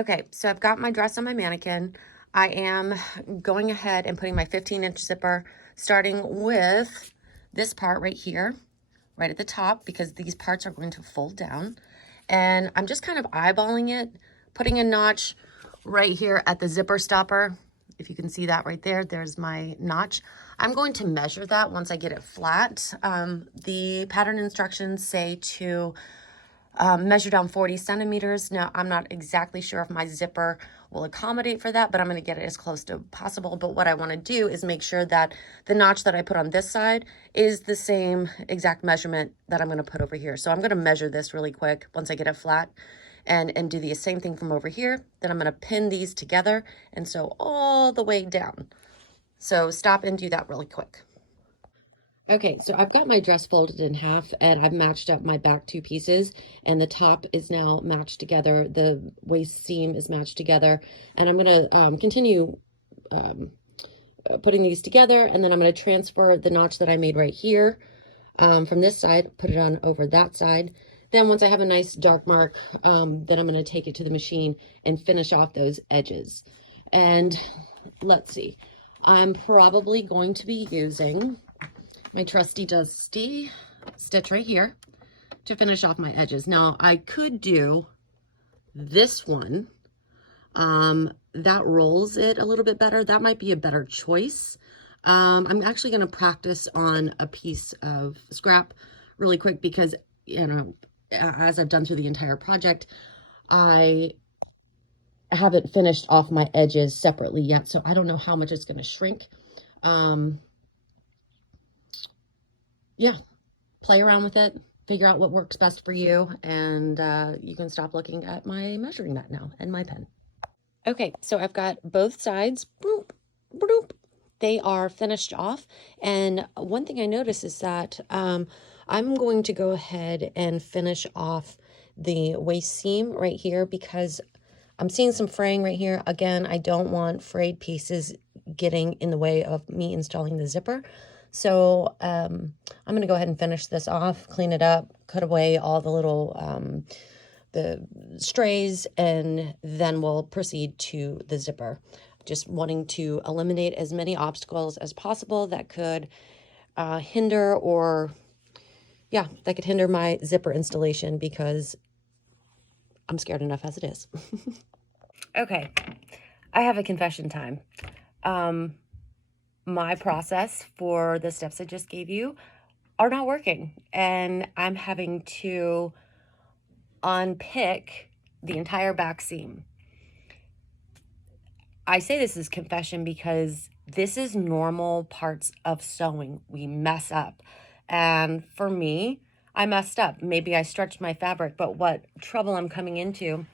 Okay, so I've got my dress on my mannequin. I am going ahead and putting my 15-inch zipper, starting with this part right here, right at the top, because these parts are going to fold down. And I'm just kind of eyeballing it, putting a notch right here at the zipper stopper. If you can see that right there, there's my notch. I'm going to measure that once I get it flat. The pattern instructions say to measure down 40 centimeters. Now, I'm not exactly sure if my zipper will accommodate for that, but I'm going to get it as close to possible. But what I want to do is make sure that the notch that I put on this side is the same exact measurement that I'm going to put over here. So I'm going to measure this really quick once I get it flat and do the same thing from over here. Then I'm going to pin these together and sew all the way down. So stop and do that really quick. Okay, so I've got my dress folded in half and I've matched up my back two pieces, and the top is now matched together. The waist seam is matched together, and I'm going to continue putting these together, and then I'm going to transfer the notch that I made right here from this side, put it on over that side. Then once I have a nice dark mark, then I'm going to take it to the machine and finish off those edges. And let's see, I'm probably going to be using my trusty dusty stitch right here to finish off my edges. Now I could do this one that rolls it a little bit better. That might be a better choice. I'm actually going to practice on a piece of scrap really quick because, you know, as I've done through the entire project, I haven't finished off my edges separately yet, so I don't know how much it's going to shrink. Yeah, play around with it, figure out what works best for you, and you can stop looking at my measuring mat now and my pen. Okay, so I've got both sides, boop, boop. They are finished off, and one thing I notice is that I'm going to go ahead and finish off the waist seam right here because I'm seeing some fraying right here. Again, I don't want frayed pieces getting in the way of me installing the zipper. So I'm going to go ahead and finish this off, clean it up, cut away all the little the strays, and then we'll proceed to the zipper. Just wanting to eliminate as many obstacles as possible that could hinder my zipper installation because I'm scared enough as it is. Okay, I have a confession time. My process for the steps I just gave you are not working, and I'm having to unpick the entire back seam. I say this is confession because this is normal parts of sewing. We mess up. And for me, I messed up. Maybe I stretched my fabric, but what trouble I'm coming into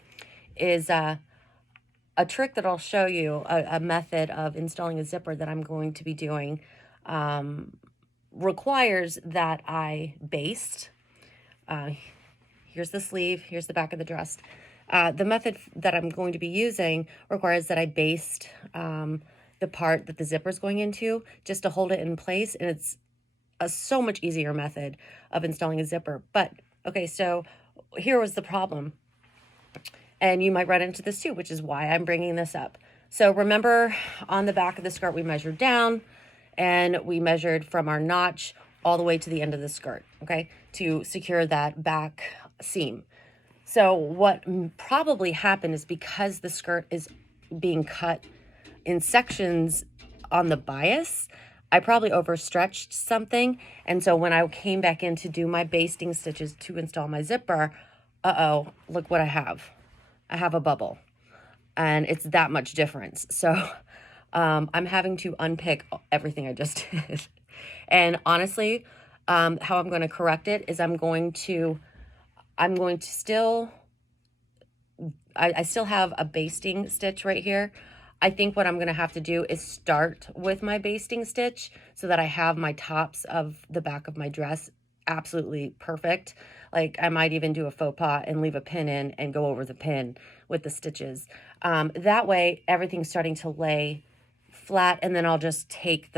is a trick that I'll show you, a method of installing a zipper that I'm going to be doing requires that I baste. Here's the sleeve, here's the back of the dress. The method that I'm going to be using requires that I baste the part that the zipper is going into just to hold it in place, and it's a so much easier method of installing a zipper. But okay, so here was the problem. And you might run into this too, which is why I'm bringing this up. So remember, on the back of the skirt, we measured down and we measured from our notch all the way to the end of the skirt, okay, to secure that back seam. So what probably happened is because the skirt is being cut in sections on the bias, I probably overstretched something. And so when I came back in to do my basting stitches to install my zipper, uh-oh, look what I have. I have a bubble, and it's that much difference. So I'm having to unpick everything I just did. And honestly, how I'm going to correct it is I'm going to still, I still have a basting stitch right here. I think what I'm going to have to do is start with my basting stitch so that I have my tops of the back of my dress absolutely perfect. Like I might even do a faux pas and leave a pin in and go over the pin with the stitches. That way everything's starting to lay flat, and then I'll just take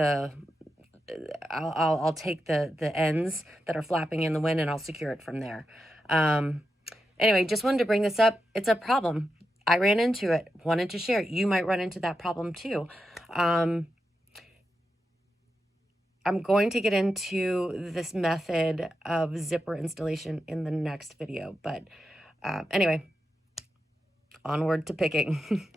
I'll take the ends that are flapping in the wind and I'll secure it from there. Anyway, just wanted to bring this up. It's a problem. I ran into it, wanted to share. You might run into that problem too. I'm going to get into this method of zipper installation in the next video, but anyway, onward to picking.